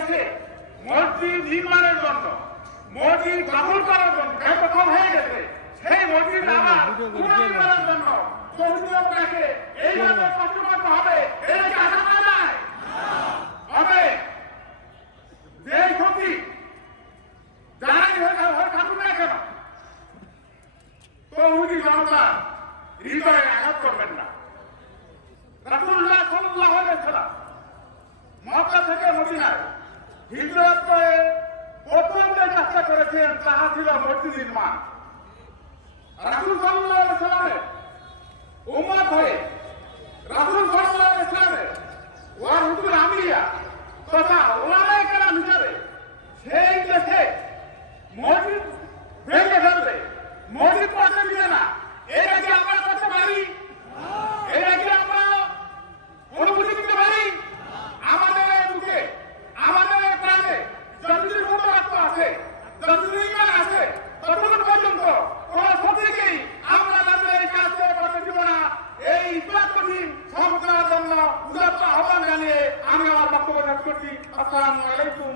দেশে মসজিদ নির্মাণের জন্য, মসজিদ কাবুল করার জন্য ব্যবস্থা হয়ে গেছে। সেই মসজিদ আবার পুনর্নির্মাণের জন্য না কেন করবেন না। থেকে হিজরত করে প্রথম যে কাজটা করেছেন তাহা ছিল মসজিদ নির্মাণ। রাসূল সাল্লাল্লাহু আলাইহি সাল্লামের উম্মত হয়ে রাসূল সাল্লাল্লাহু আলাইহি সাল্লামের ওয়ার হুজুর আমিয়া তথা ওলামায়ে কেরাম হিসাবে সেই দেশে মসজিদ ভেঙে ফেলবে মসজিদ করতে দিবে না এটা কি আমরা করতে পারি এটা কি আমরা অনুমতি দিতে পারি আমাদের এই বুকে আমাদের এই প্রাণে যতদিন মূল্যবাক্য আছে যতদিন ইমান আছে, ততক্ষণ পর্যন্ত কোন শক্তিকেই আমরা তাদের এই কাজ করে করতে দিব না। এই ইসলামী সংস্কারের জন্য উদাত্ত আহ্বান জানিয়ে আমি আমার বক্তব্য শেষ করছি। আসসালামু আলাইকুম